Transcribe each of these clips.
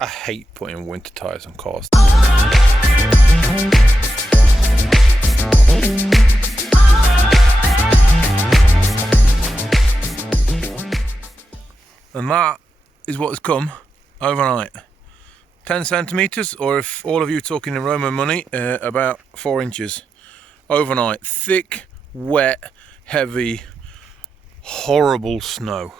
I hate putting winter tyres on cars. And that is what has come overnight. 10 centimetres, or if all of you talking in Roman money, about 4 inches. Overnight. Thick, wet, heavy, horrible snow.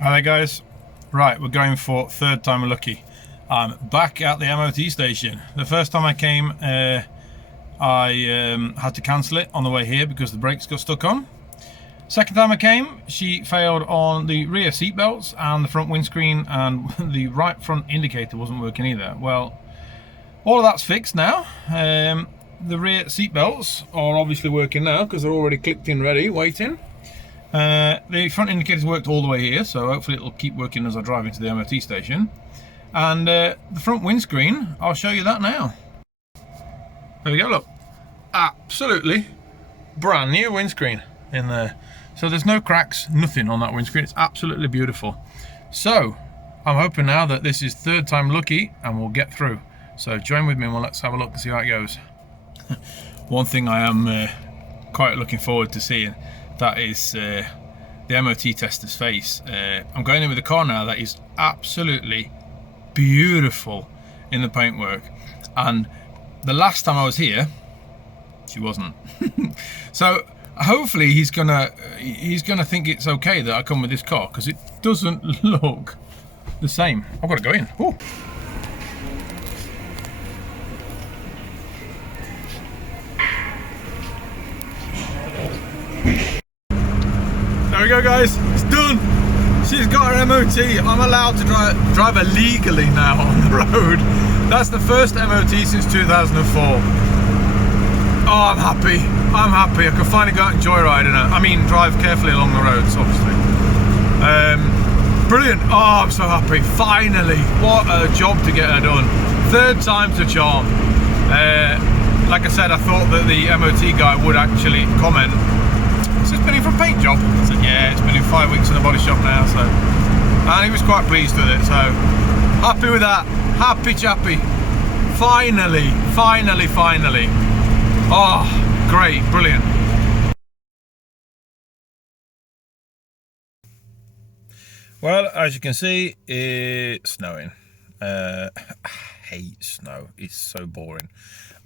Hi there guys. Right, we're going for third time lucky. I'm back at the MOT station. The first time I came, I had to cancel it on the way here because the brakes got stuck on. Second time I came, she failed on the rear seat belts and the front windscreen, and the right front indicator wasn't working either. Well, all of that's fixed now. The rear seat belts are obviously working now because they're already clicked in ready, waiting. The front indicator's worked all the way here, so hopefully it'll keep working as I drive into the MOT station. And the front windscreen, I'll show you that now. There we go, look. Absolutely brand new windscreen in there. So there's no cracks, nothing on that windscreen. It's absolutely beautiful. So I'm hoping now that this is third time lucky and we'll get through. So join with me and let's have a look and see how it goes. One thing I am quite looking forward to seeing, that is the MOT tester's face. I'm going in with a car now that is absolutely beautiful in the paintwork, and the last time I was here she wasn't. So hopefully he's gonna think it's okay that I come with this car, because it doesn't look the same. I've got to go in. Ooh. There we go guys, it's done. She's got her MOT. I'm allowed to drive her legally now on the road. That's the first MOT since 2004. Oh, I'm happy. I'm happy. I can finally go out and joyride in her. I mean, drive carefully along the roads, obviously. Brilliant. Oh, I'm so happy. Finally. What a job to get her done. Third time's a charm. Like I said, I thought that the MOT guy would actually comment, "Has this been in for a paint job?" I said, yeah, it's been in 5 weeks in the body shop now, so. And he was quite pleased with it, so happy with that. Happy chappy. Finally, finally, finally. Oh, great, brilliant. Well, as you can see, it's snowing. I hate snow. It's so boring.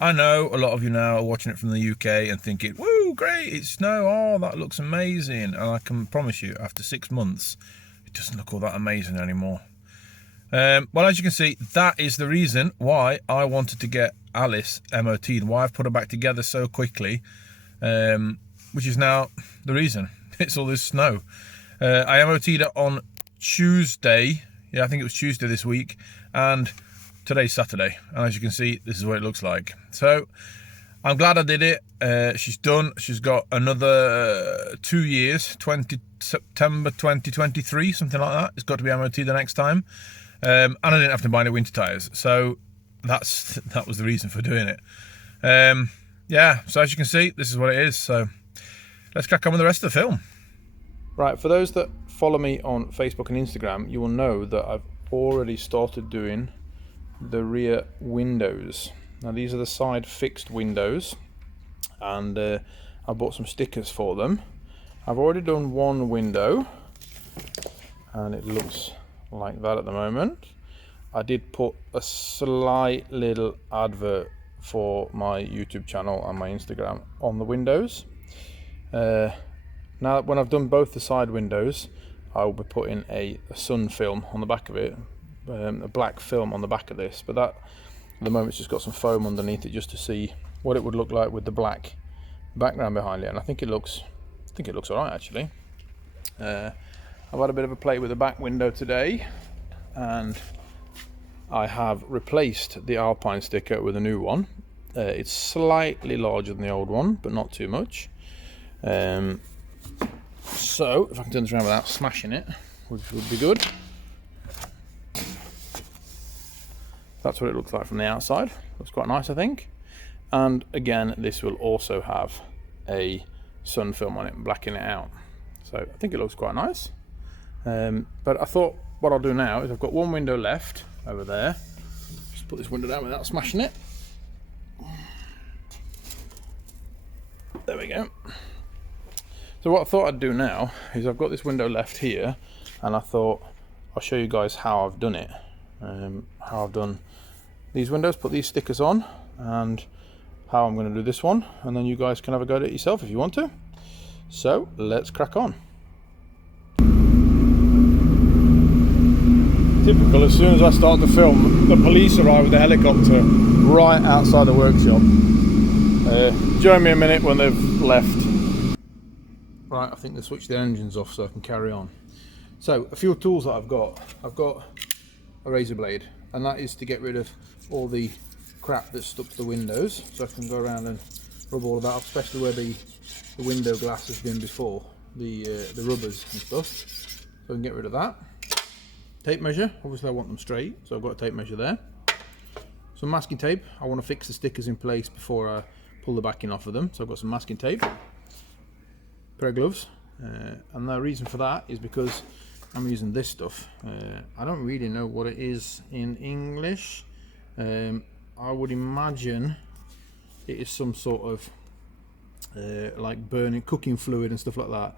I know a lot of you now are watching it from the UK and thinking, woo, great, it's snow, oh, that looks amazing. And I can promise you, after 6 months, it doesn't look all that amazing anymore. Well, as you can see, that is the reason why I wanted to get Alice MOT'd, why I've put her back together so quickly, which is now the reason. It's all this snow. I MOT'd her on Tuesday. Yeah, I think it was Tuesday this week. And today's Saturday, and as you can see, this is what it looks like. So I'm glad I did it. She's done. She's got another 2 years, September 2023, something like that. It's got to be MOT the next time, and I didn't have to buy any winter tyres, so that was the reason for doing it. Yeah, so as you can see, this is what it is. So let's crack on with the rest of the film. Right, for those that follow me on Facebook and Instagram, you will know that I've already started doing the rear windows. Now these are the side fixed windows, and I bought some stickers for them. I've already done one window and it looks like that at the moment. I did put a slight little advert for my YouTube channel and my Instagram on the windows. Now when I've done both the side windows, I will be putting a sun film on the back of it, a black film on the back of this, but that at the moment it's just got some foam underneath it just to see what it would look like with the black background behind it, and I think it looks alright actually. I've had a bit of a play with the back window today, and I have replaced the Alpine sticker with a new one. It's slightly larger than the old one, but not too much. So if I can turn this around without smashing it, which would be good. That's what it looks like from the outside. Looks quite nice, I think. And again, this will also have a sun film on it, blacking it out. So I think it looks quite nice. But I thought what I'll do now is I've got one window left over there. Just put this window down without smashing it. There we go. So what I thought I'd do now is I've got this window left here, and I thought I'll show you guys how I've done it. How I've done these windows, put these stickers on, and how I'm going to do this one, and then you guys can have a go at it yourself if you want to. So let's crack on. Typical, as soon as I start to film, the police arrive with a helicopter right outside the workshop. Join me a minute when they've left. Right, I think they switched the engines off so I can carry on. So, a few tools that I've got a razor blade, and that is to get rid of all the crap that's stuck to the windows, so I can go around and rub all of that up, especially where the window glass has been before, the rubbers and stuff, so I can get rid of that. Tape measure, obviously I want them straight, so I've got a tape measure there. Some masking tape, I want to fix the stickers in place before I pull the backing off of them, so I've got some masking tape. Pair of gloves, and the reason for that is because I'm using this stuff. I don't really know what it is in English. I would imagine it is some sort of like burning, cooking fluid and stuff like that.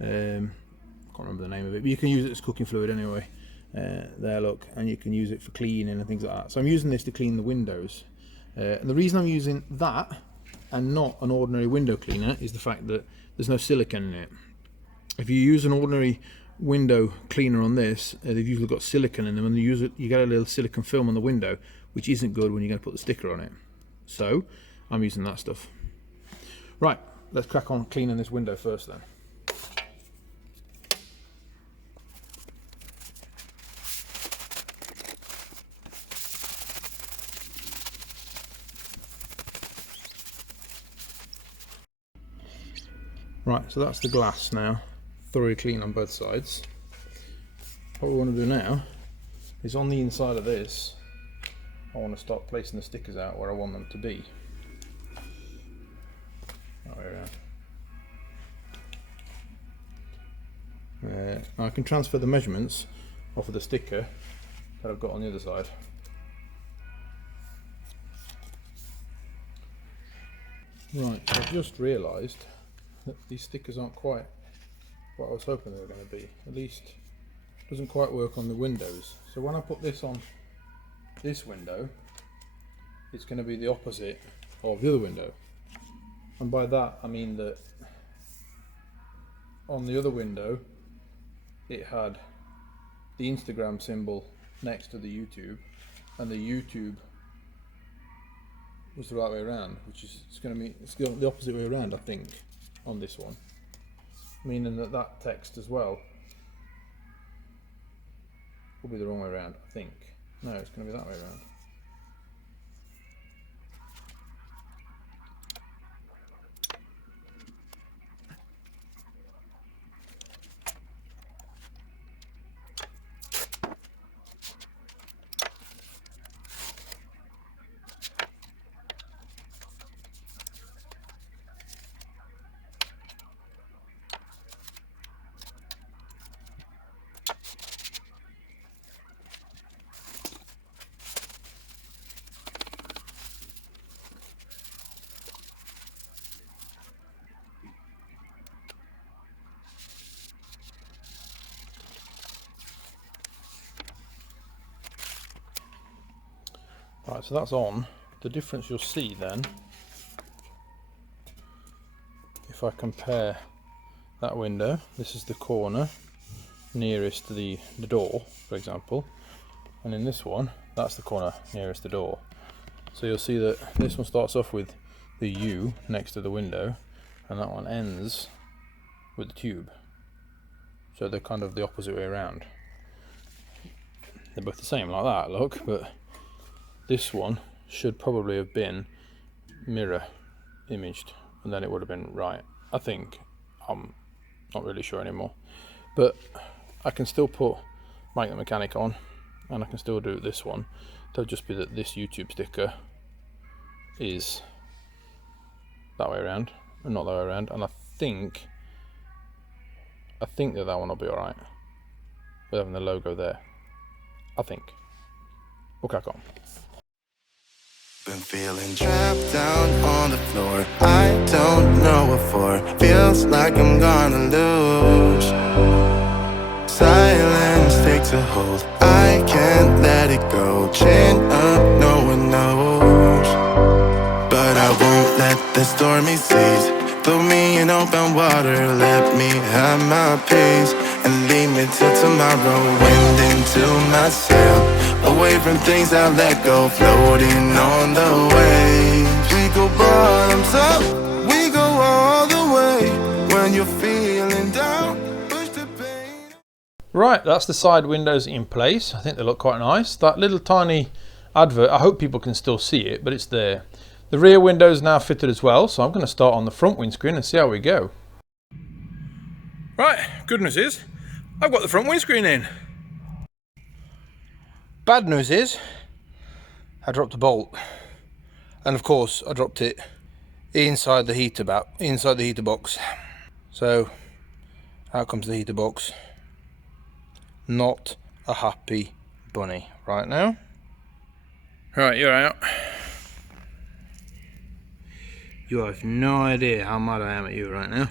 I can't remember the name of it, but you can use it as cooking fluid anyway. There, look, and you can use it for cleaning and things like that. So I'm using this to clean the windows. And the reason I'm using that and not an ordinary window cleaner is the fact that there's no silicone in it. If you use an ordinary window cleaner on this, they've usually got silicone in them, and you get a little silicone film on the window, which isn't good when you're going to put the sticker on it. So I'm using that stuff. Right, let's crack on cleaning this window first then. Right, so that's the glass now, thoroughly clean on both sides. What we want to do now is on the inside of this, I want to start placing the stickers out where I want them to be. That way around. Now I can transfer the measurements off of the sticker that I've got on the other side. Right, so I've just realised that these stickers aren't quite what I was hoping they were going to be. At least it doesn't quite work on the windows. So when I put this on this window, it's going to be the opposite of the other window. And by that I mean that on the other window it had the Instagram symbol next to the YouTube, and the YouTube was the right way around, which is it's going the opposite way around, I think, on this one, meaning that that text as well will be the wrong way around, I think. No, it's going to be that way around. Right, so that's on. The difference you'll see then, if I compare that window, this is the corner nearest to the door, for example, and in this one, that's the corner nearest the door. So you'll see that this one starts off with the U next to the window, and that one ends with the tube. So they're kind of the opposite way around. They're both the same like that, look, but this one should probably have been mirror imaged, and then it would have been right, I think. I'm not really sure anymore, but I can still put Mike the Mechanic on, and I can still do this one. There'll just be that this YouTube sticker is that way around, and not that way around, and I think that one will be alright with having the logo there. I think. We'll crack on. Been feeling trapped down on the floor. I don't know what for. Feels like I'm gonna lose. Silence takes a hold. I can't let it go. Chain up, no one knows. But I won't let the stormy seas throw me in open water. Let me have my peace and leave me till tomorrow. Wind into my sail, away from things I let go, floating on the waves. We go bottoms up, we go all the way. When you're feeling down, push the pain. Right, that's the side windows in place. I think they look quite nice. That little tiny advert, I hope people can still see it, but it's there. The rear windows now fitted as well, so I'm going to start on the front windscreen and see how we go. Right, good news is, I've got the front windscreen in. Bad news is, I dropped a bolt, and of course I dropped it inside the heater box. So out comes the heater box. Not a happy bunny right now. Right, you're out. You have no idea how mad I am at you right now,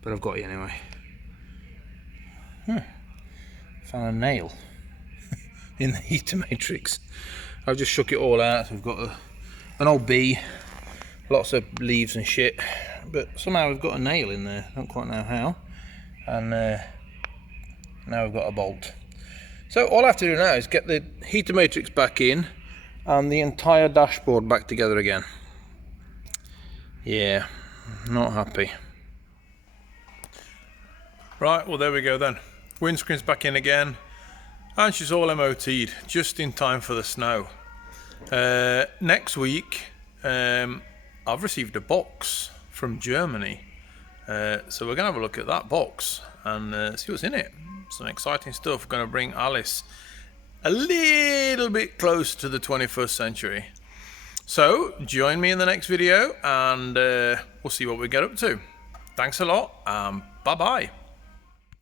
but I've got you anyway. Found a nail in the heater matrix. I've just shook it all out. So we've got an old bee, lots of leaves and shit, but somehow we've got a nail in there. Don't quite know how. And now we've got a bolt. So all I have to do now is get the heater matrix back in and the entire dashboard back together again. Yeah, not happy. Right, well there we go then. Windscreen's back in again, and she's all MOT'd just in time for the snow. Next week, I've received a box from Germany, so we're gonna have a look at that box and see what's in it. Some exciting stuff. We're gonna bring Alice a little bit closer to the 21st century. So join me in the next video and we'll see what we get up to. Thanks a lot, bye bye.